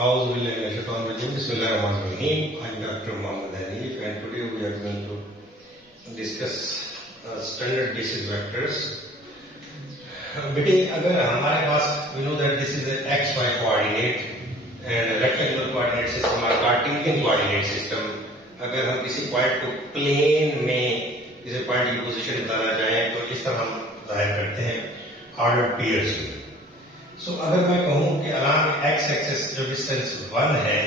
Bismillahirrahmanirrahim. I'm Dr. Mohammed Hanif, and today we are going to discuss standard basis vectors. बेटे अगर हमारे पास we know that this is an XY coordinate and rectangular coordinate system or Cartesian coordinate system. अगर हम किसी point को plane में किसी point की पोजीशन बताना चाहें तो इस तरह हम जाहिर करते हैं ऑर्डर्ड पेयर्स में. सो अगर मैं कहूं कि अलांग एक्स एक्सिस जो डिस्टेंस 1 है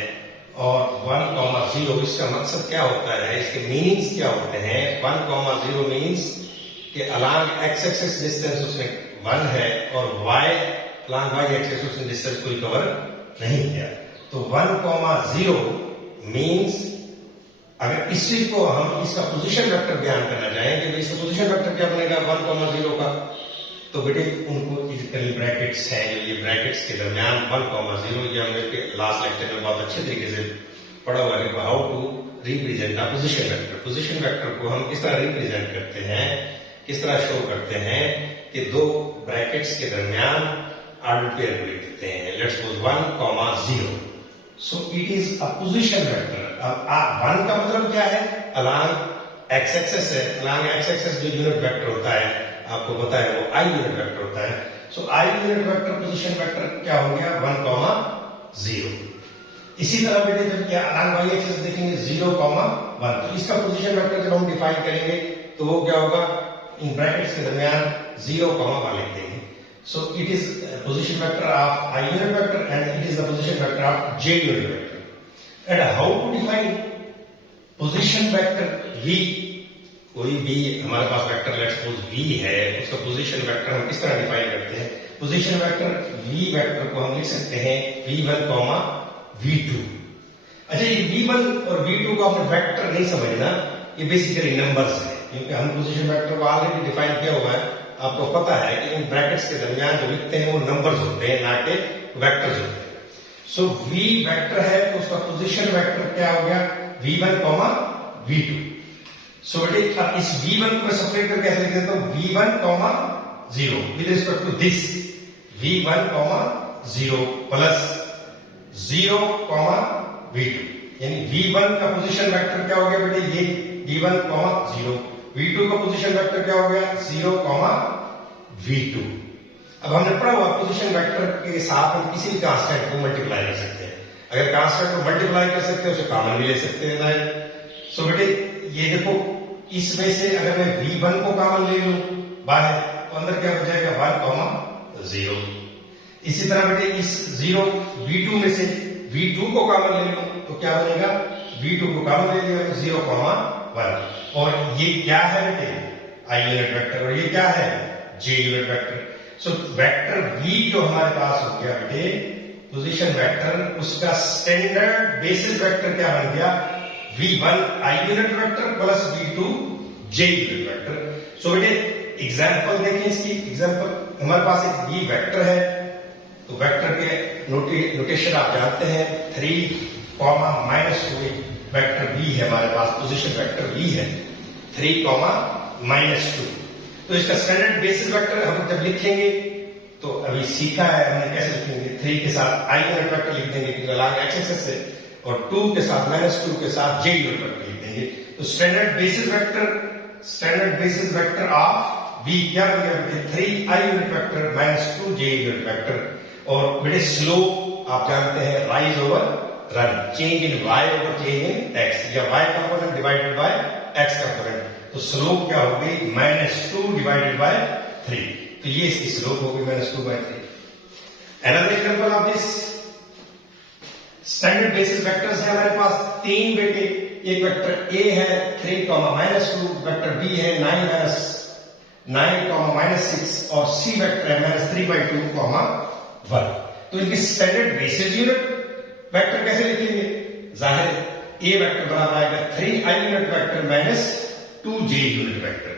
और 1,0 इसका मकसद क्या होता है, इसके मीनिंग्स क्या होते हैं. 1,0 मीन्स कि अलांग एक्स एक्सिस डिस्टेंस उसने 1 है और y अलांग y एक्सिस उसने डिस्टेंस कोई कवर नहीं किया. तो 1,0 मीन्स अगर इसी को हम इसका पोजीशन वेक्टर बयान करना चाहें कि इसका पोजीशन वेक्टर क्या बनेगा 1,0 का, तो बेटे उनको कर्ली ब्रैकेट्स हैं, ये ब्रैकेट्स के दरमियान 1,0 ये हमने लास्ट लेक्चर में बहुत अच्छे तरीके से पढ़ा हुआ है how to represent a position vector. Position vector को हम किस तरह रिप्रेजेंट करते हैं, किस तरह शो करते हैं कि दो ब्रैकेट्स के दरमियान ऑर्डर पेयर को लिख देते हैं. Let's suppose 1,0. So it is a position vector. अब 1 का मतलब क्या है, अलांग एक्स एक्सिस है. अलांग एक्स एक्सिस जो यूनिट वेक्टर होता है आपको पता है वो आई यूनिट वेक्टर होता है. So I unit vector position vector क्या हो गया 1,0. इसी तरह बेटे जब क्या अलांग वाई एक्सिस देखेंगे 0,1, तो इसका पोजीशन वेक्टर जब हम डिफाइन करेंगे तो वो क्या होगा, इन ब्रैकेट्स के दरमियान 0,1 लिख देंगे. So it is position vector of I unit vector and it is the position vector of J unit vector. And how to define position vector V. कोई भी हमारे पास वेक्टर लेट्स सपोज v है, उसका पोजीशन वेक्टर हम किस तरह define करते हैं. पोजीशन वेक्टर v वेक्टर को हम लिख सकते हैं v1, v2. अच्छा, ये v1 और v2 को आपने वेक्टर नहीं समझना, ये बेसिकली नंबर्स है, क्योंकि हम पोजीशन वेक्टर को ऑलरेडी डिफाइन किया हुआ है. आपको पता है कि इन ब्रैकेट्स के दरमियान जो लिखते हैं वो नंबर्स होते हैं, ना कि वेक्टर्स होते हैं. सो v वेक्टर है तो उसका पोजीशन वेक्टर क्या हो गया v1, v2. सो बेटे अब इस v1 को मैं सेपरेट करके ऐसे लिख देता हूं v1, 0 with respect to this v1, 0 plus 0, v2. यानी v1 का पोजीशन वेक्टर क्या हो गया बेटे ये v1, 0. v2 का पोजीशन वेक्टर क्या हो गया 0, v2. अब हमने पढ़ा हुआ पोजीशन वेक्टर के साथ हम किसी भी कांस्टेंट को मल्टीप्लाई कर सकते हैं. अगर कांस्टेंट को मल्टीप्लाई कर सकते हैं उसे कॉमन भी ले सकते हैं. सो बेटे ये देखो, इसमें से अगर मैं v1 को कॉमन ले लूं बाहर तो अंदर क्या हो जाएगा 1,0. इसी तरह बेटे इस 0 v2 में से v2 को कॉमन ले लूं तो क्या बनेगा, v2 को कॉमन ले लिया तो 0,1. और ये क्या है बेटे आई यूनिट वेक्टर और ये क्या है J unit vector. So vector v जो हमारे पास हो गया बेटे पोजीशन वेक्टर, उसका स्टैंडर्ड बेसिस वेक्टर क्या बन गया v1 I unit vector plus v2 J unit vector. So बेटे एग्जांपल देखें इसकी. एग्जांपल हमारे पास एक v वेक्टर है, तो वेक्टर के नोटेशन आप जानते हैं 3, -2 वेक्टर v है हमारे पास, पोजीशन वेक्टर v है 3, -2. तो इसका स्टैंडर्ड बेसिस वेक्टर हम जब लिखेंगे तो अभी सीखा है हमने कैसे लिखेंगे. 3 के साथ आई यूनिट वेक्टर लिख देंगे क्योंकि अलांग एक्स एक्सिस से, और 2 के साथ -2 के साथ जे यूनिट वेक्टर लिख देंगे. तो standard basis vector of v क्या बन गया 3 I unit vector -2 J unit vector. और बेटे स्लोप आप जानते हैं rise over run, change in y over change in x, या y component divided by x component. तो स्लोप क्या हो गई -2 डिवाइडेड बाय 3. तो ये इसकी स्लोप हो गई -2/3. Another example of this standard basis vectors है हमारे पास 3 बेटे. एक वेक्टर a है 3, -2, वेक्टर b है 9, -6 और c वेक्टर है -3/2, 1. तो इनकी स्टैंडर्ड बेसिस यूनिट वेक्टर कैसे लिखेंगे, जाहिर है a वेक्टर बना आएगा 3 I unit vector -2 J unit vector.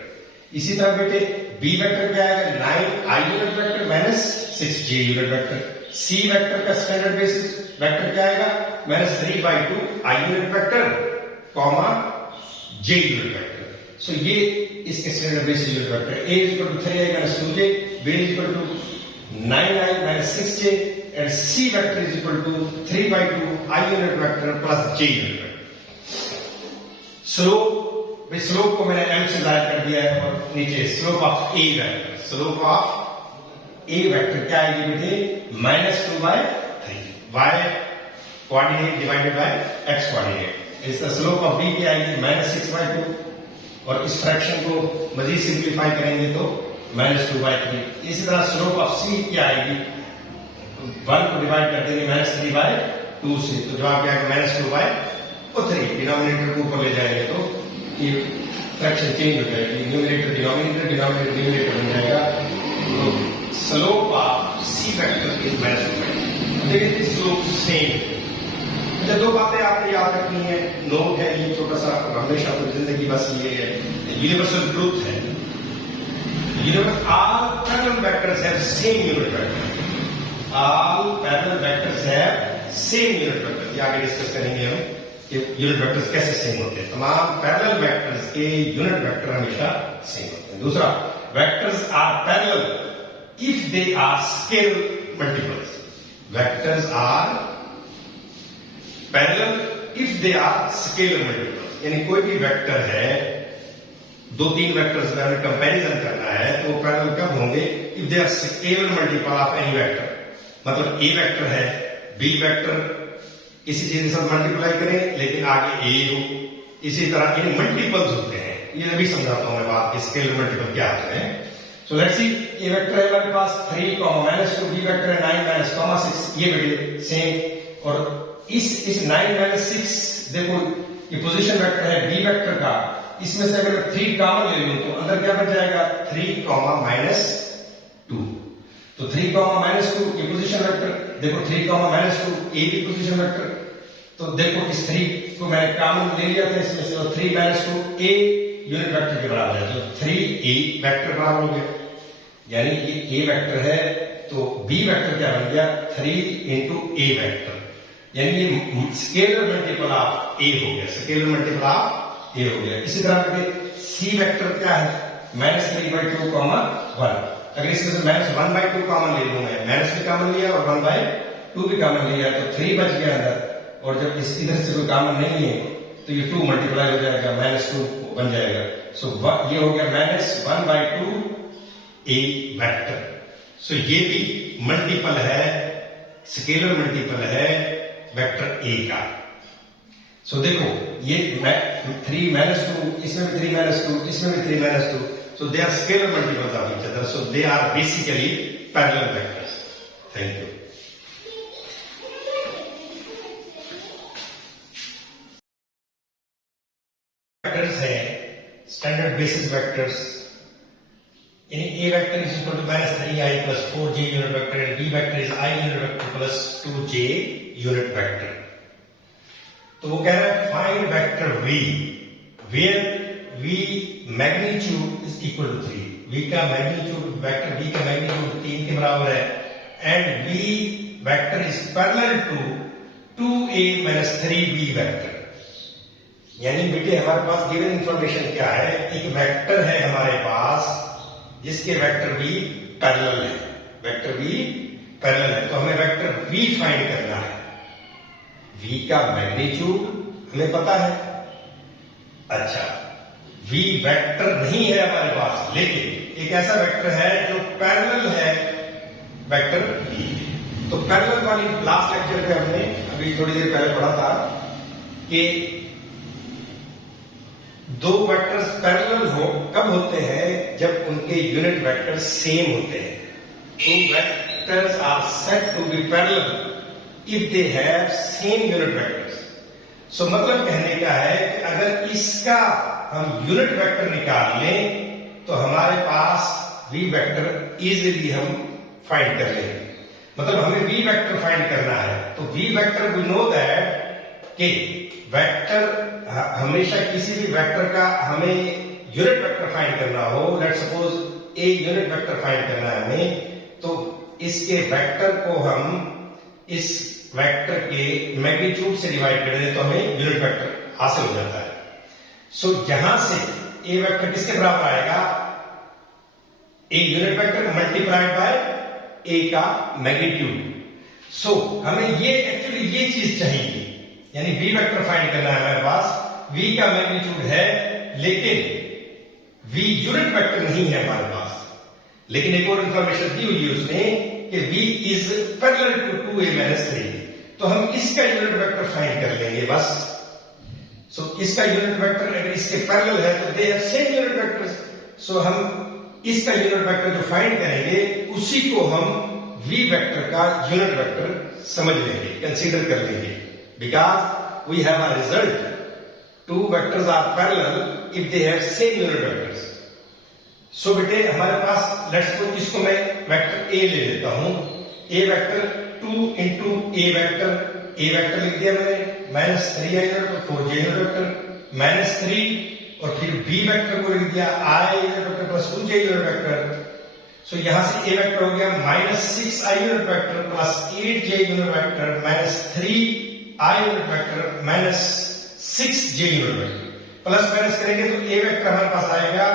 इसी तरह बेटे b वेक्टर क्या आएगा 9 I unit vector -6 J unit vector. c vector का स्टैंडर्ड बेसिस वेक्टर क्या आएगा -3/2 I unit vector, J unit vector. So ये इसके standard basis unit vector. a = 3i - 2j, b = 9i - 6j and C vector is equal to 3 by 2 I unit vector plus J unit vector. Slope, slope को मैंने m से जाहिर कर दिया है और नीचे slope of A vector, slope of A vector क्या आएगी बेटे, -2 by 3 y coordinate divided by x coordinate. इस स्लोप ऑफ B क्या आएगी, -6 by 2 और इस फ्रैक्शन को मजीद सिंप्लीफाई करेंगे तो -2 by 3। इसी तरह स्लोप ऑफ C क्या आएगी, 1 को डिवाइड कर देंगे -3 by 2 से, तो जवाब क्या आएगा -2 by 3। डिनोमिनेटर को ऊपर ले जाएंगे तो ये फ्रैक्शन चेंज हो जाएगी, न्यूमरेटर डिनोमिनेटर, डिनोमिनेटर न्यूमरेटर बन जाएगा। तो slope of C vector is -2 by 3। देखिए स्लोप सेम। अच्छा, दो बातें आपको याद रखनी है, नोट है ये छोटा सा, हमेशा अपनी जिंदगी बस ये है, यूनिवर्सल ट्रूथ है। All parallel vectors have same unit vector. All parallel vectors have same unit vector. ये आगे डिस्कस करेंगे हम कि यूनिट वेक्टर्स कैसे सेम होते हैं। तमाम पैरेलल वेक्टर्स के यूनिट वेक्टर हमेशा सेम होते हैं। दूसरा, vectors are parallel if they are scalar multiples. Vectors are parallel if they are scalar multiples, यानी कोई भी वेक्टर है, 2-3 वेक्टर्स का हमें कंपैरिजन करना है तो वो पैरेलल कब होंगे, if they are scalar multiple of any vector. मतलब ए वेक्टर है, बी वेक्टर किसी चीज के साथ मल्टीप्लाई करें लेकिन आगे ए हो, इसी तरह इन मल्टीपल्स होते हैं। ये अभी समझाता हूं मैं बात कि स्केलर मल्टीपल क्या होते हैं। So let's see, A vector है हमारे पास 3, -2, बी वेक्टर है 9, -6, ये बेटे सेम। और इस 9, -6 देखो ये पोजीशन वेक्टर है बी वेक्टर का, इसमें से अगर 3 कॉमन ले लूं तो अंदर क्या बच जाएगा, 3, -2। तो 3, -2 ये पोजीशन वेक्टर, देखो 3, -2 ए भी पोजीशन वेक्टर। तो देखो इस 3 को मैंने कॉमन ले लिया था इसमें से, 3 -2 ए यूनिट वेक्टर के बराबर है, तो 3 ए वेक्टर बराबर हो गया। यानी ये ए वेक्टर है तो बी वेक्टर क्या बन गया, 3 × ए वेक्टर, यानी ये स्केलर मल्टीपल ऑफ ए हो गया, स्केलर मल्टीपल ऑफ ए हो गया। इसी तरह के सी वेक्टर क्या है, -3 by 2, 1। अगर इसमें से -1 by 2 कॉमन ले लूं मैं, माइनस भी कॉमन लिया और 1 by 2 भी कॉमन लिया तो 3 बच गया अंदर। और जब इस इधर से कोई कॉमन नहीं है तो ये 2 मल्टीप्लाई हो जाएगा, -2 बन जाएगा। सो ये हो गया -1 by 2 ए वेक्टर। सो ये भी मल्टीपल है, स्केलर मल्टीपल है वेक्टर ए का। सो देखो ये 3 -2, इसमें भी 3 -2, इसमें भी 3 -2, so they are scalar multiples of each other, so they are basically parallel vectors. Thank you. Vectors है standard basis vectors, यानी a vector is equal to -3i plus 4j unit vector and b vector is I unit vector plus 2j unit vector. तो वो कह रहा है find vector v where v magnitude is equal to 3, v का magnitude, vector v का magnitude 3 के बराबर है, and v vector is parallel to 2a - 3b vector. यानी बेटे हमारे पास गिवन इंफॉर्मेशन क्या है, एक वेक्टर है हमारे पास जिसके वेक्टर v पैरेलल है, वेक्टर v पैरेलल है, तो हमें वेक्टर v फाइंड करना है। v का मैग्नीट्यूड हमें पता है, अच्छा v वेक्टर नहीं है हमारे पास, लेकिन एक ऐसा वेक्टर है जो पैरेलल है वेक्टर v। तो पैरेलल वाली लास्ट लेक्चर में हमने अभी थोड़ी देर पहले पढ़ा था कि दो वेक्टर्स पैरेलल हो कब होते हैं, जब उनके यूनिट वेक्टर सेम होते हैं। Two vectors are said to be parallel if they have same unit vectors. So मतलब कहने का है कि अगर इसका हम यूनिट वेक्टर निकाल लें तो हमारे पास v वेक्टर इजीली हम फाइंड कर लेंगे। मतलब हमें v वेक्टर फाइंड करना है, तो v vector we know that कि वेक्टर हमेशा किसी भी वेक्टर का हमें यूनिट वेक्टर फाइंड करना हो, let's suppose a unit vector find करना है हमें, तो इसके वेक्टर को हम इस वेक्टर के मैग्नीट्यूड से डिवाइड कर दें तो हमें यूनिट वेक्टर हासिल हो जाता है। सो जहां से a वेक्टर किसके बराबर आएगा, a unit vector multiplied by a का मैग्नीट्यूड। सो हमें ये एक्चुअली ये चीज चाहिए, यानी v वेक्टर फाइंड करना है हमारे पास। v का मैग्नीट्यूड है, लेकिन v यूनिट वेक्टर नहीं है हमारे पास। लेकिन एक और इंफॉर्मेशन दी हुई है उसने कि v is parallel to 2a-3, तो हम इसका यूनिट वेक्टर फाइंड कर लेंगे बस। सो इसका यूनिट वेक्टर अगर इसके पैरेलल है तो they have same unit vectors. So हम इसका यूनिट वेक्टर जो फाइंड करेंगे उसी को हम v वेक्टर का यूनिट वेक्टर समझ लेंगे, कंसीडर कर लेंगे, because we have a result two vectors are parallel if they have same unit vectors. So बेटे हमारे पास लेट्स सपोज इसको मैं वेक्टर a ले लेता हूं। a vector 2 into a vector लिख दिया मैंने, -3i unit 4j unit vector -3, और फिर b वेक्टर को लिख दिया i unit vector plus 2j unit vector. So यहां से a वेक्टर हो गया -6i unit vector plus 8j unit vector -3i unit vector -6j unit vector. Plus minus करेंगे तो a वेक्टर हमारे पास आएगा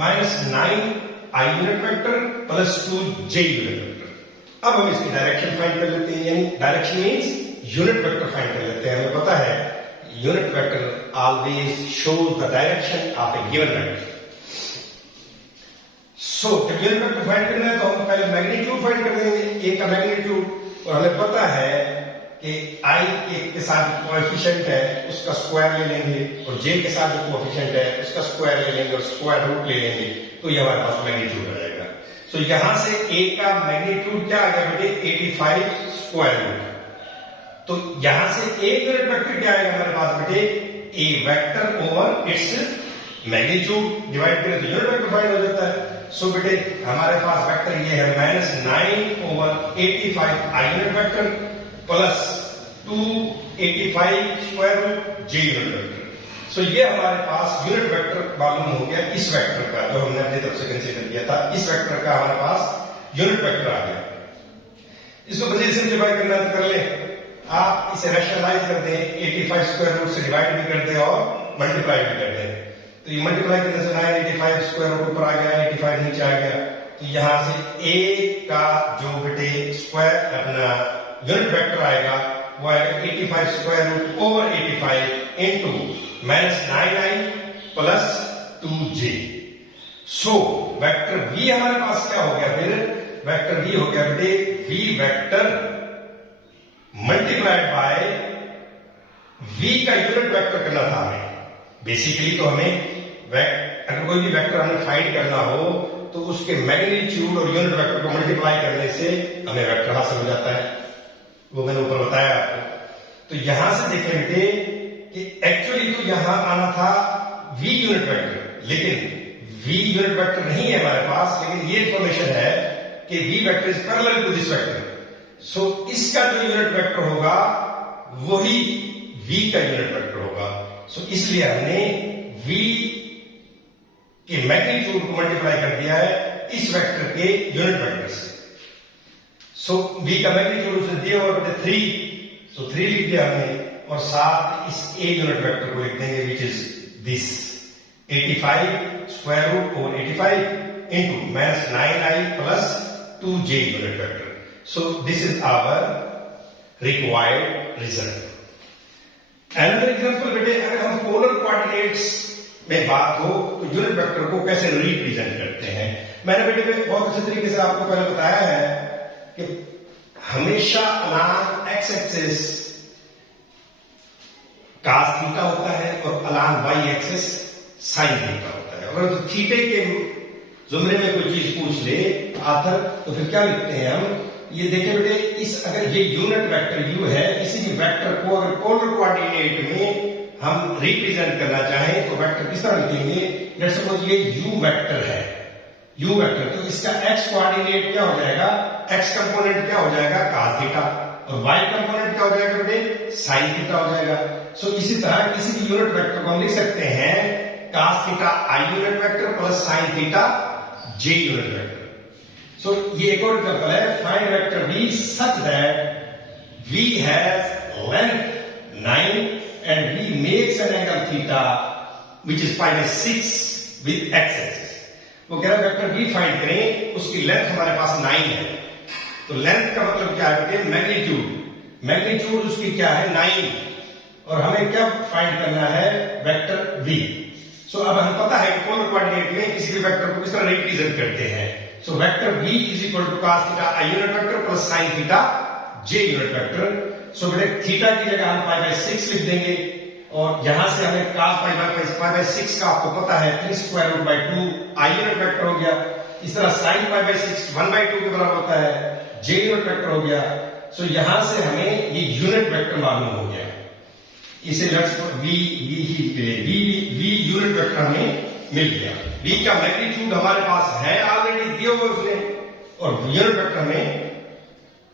-9i unit vector plus 2j unit vector. अब हम इसकी डायरेक्शन फाइंड कर लेते हैं, यानी direction means unit vector find कर लेते हैं। हमें पता है unit vector always shows the direction of a given vector. So जब यूनिट वेक्टर फाइंड करना है तो हम पहले मैग्नीट्यूड फाइंड कर देंगे, a का मैग्नीट्यूड, और हमें पता है कि i के साथ कोएफिशिएंट है उसका स्क्वायर ले लेंगे, और j के साथ जो कोएफिशिएंट है उसका स्क्वायर ले लेंगे और स्क्वायर रूट ले लेंगे, तो ये हमारे पास मैग्नीट्यूड आ जाएगा। सो यहां से a का मैग्नीट्यूड क्या आ गया बेटे 85 स्क्वायर रूट। तो यहां से a यूनिट वेक्टर क्या आएगा हमारे पास बेटे, a vector over its magnitude divide करें तो यूनिट वेक्टर फाइंड हो जाता है। सो बेटे हमारे पास वेक्टर ये है -9/85i unit vector plus 285 square root j unit vector. So ये हमारे पास यूनिट वेक्टर मालूम हो गया इस वेक्टर का, जो हमने अपनी तरफ से कंसीडर किया था। इस वेक्टर का हमारे पास यूनिट वेक्टर आ गया। इसको मजीद सिंप्लीफाई करना तो कर ले, आप इसे रैशनलाइज कर दें, 85 स्क्वायर रूट से डिवाइड भी कर दें और मल्टीप्लाई भी कर दें। तो ये मल्टीप्लाई करने से 985 स्क्वायर रूट ऊपर आ गया, 85 नीचे आ गया। तो यहां से a का जो बेटे स्क्वायर अपना यूनिट वेक्टर आएगा वो आएगा 85 square root over 85 into -9i plus 2j। So vector v हमारे पास क्या हो गया, फिर वेक्टर v हो गया बेटे v vector multiplied by v का यूनिट वेक्टर करना था हमें। बेसिकली तो हमें अगर कोई भी वेक्टर हमें फाइंड करना हो तो उसके मैग्नीट्यूड और यूनिट वेक्टर को मल्टीप्लाई करने से हमें वेक्टर हासिल हो जाता है, वो मैंने ऊपर बताया आपको। तो यहां से देखें बेटे कि एक्चुअली तो यहां आना था v यूनिट वेक्टर, लेकिन v यूनिट वेक्टर नहीं है हमारे पास, लेकिन ये इंफॉर्मेशन है कि v vector is parallel to this vector. So इसका जो यूनिट वेक्टर होगा वही v का यूनिट वेक्टर होगा। सो इसलिए हमने v के मैग्नीट्यूड को मल्टीप्लाई कर दिया है इस वेक्टर के यूनिट वेक्टर से। सो v का मैग्नीट्यूड उसने दिया और 3, तो 3 लिख दिया हमने, और साथ इस a यूनिट वेक्टर को लिख देंगे which is this 85 square root over 85 into -9i plus 2j unit vector. So this is our required result. Another example बेटे, अगर हम पोलर कोऑर्डिनेट्स में बात हो तो यूनिट वेक्टर को कैसे रिप्रेजेंट करते हैं। मैंने बेटे में बहुत अच्छे तरीके से आपको पहले बताया है कि हमेशा अलान एक्स एक्सिस cos थीटा होता है और अलान वाई एक्सिस साइन थीटा होता है। अगर तो थीटे के जुमरे में कोई चीज पूछ ले आथर, तो फिर क्या लिखते हैं हम, ये देखें बेटे, इस अगर ये यूनिट वेक्टर u है, इसी भी वेक्टर को अगर पोलर कोऑर्डिनेट में हम रिप्रेजेंट करना चाहें तो वेक्टर किस तरह लिखेंगे। लेट्स सपोज ये u वेक्टर है, u वेक्टर, तो इसका x कोऑर्डिनेट क्या हो जाएगा, x कंपोनेंट क्या हो जाएगा cos थीटा, और y कंपोनेंट क्या हो जाएगा बेटे sin थीटा हो जाएगा। सो इसी तरह किसी भी यूनिट वेक्टर को हम लिख सकते हैं cos theta i unit vector plus sin theta j unit vector. So ये एक और एग्जांपल है, find vector v such that v has length 9 and v makes an angle theta which is pi/6 with x axis। वो कह रहा है vector v find करें, उसकी लेंथ हमारे पास 9 है तो लेंथ का मतलब क्या है बेटे? मैग्नीट्यूड। मैग्नीट्यूड उसकी क्या है? 9। और हमें क्या फाइंड करना है? Vector v। सो अब हमें पता है कि पोलर कोऑर्डिनेट में किसी भी वेक्टर को किस तरह रिप्रेजेंट करते हैं। So vector v is equal to cos theta i unit vector plus sin theta j unit vector. So बेटे थीटा की जगह हम पाई बाय 6 लिख देंगे और यहां से हमें cos पाई बाय 6 का आपको पता है 3 square root by 2 i unit vector हो गया। इस तरह sin पाई बाय 6 1 बाय 2 के बराबर होता है j यूनिट वेक्टर हो गया। सो यहां से हमें ये यूनिट वेक्टर मालूम हो गया। इसे लेट्स v यूनिट वेक्टर हमें मिल गया। v का मैग्नीट्यूड हमारे पास है ऑलरेडी दिया हुआ उसने और यूनिट वेक्टर हमें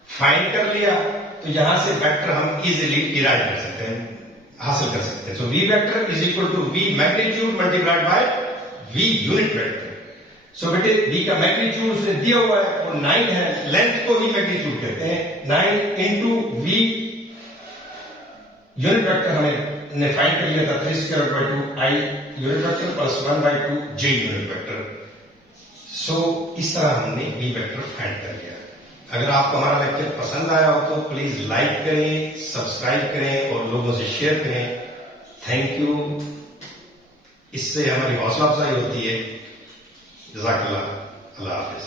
फाइंड कर लिया। तो यहां से वेक्टर हम इजीली डिराइव कर सकते हैं, हासिल कर सकते हैं। So v vector is equal to v magnitude multiplied by v unit vector. So बेटे v का मैग्नीट्यूड उसने दिया हुआ है और 9 है, लेंथ को ही मैग्नीट्यूड कहते हैं। 9 इंटू v यूनिट वेक्टर हमें फाइंड कर लिया था 3 square by 2 i unit vector plus 1 by 2 j unit vector. So इस तरह हमने v वेक्टर फाइंड कर लिया। अगर आपको हमारा लेक्चर पसंद आया हो तो प्लीज लाइक करें, सब्सक्राइब करें और लोगों से शेयर करें। Thank you. इससे हमारी हौसला अफजाई होती है। जज़ाकल्लाह। अल्लाह हाफिज।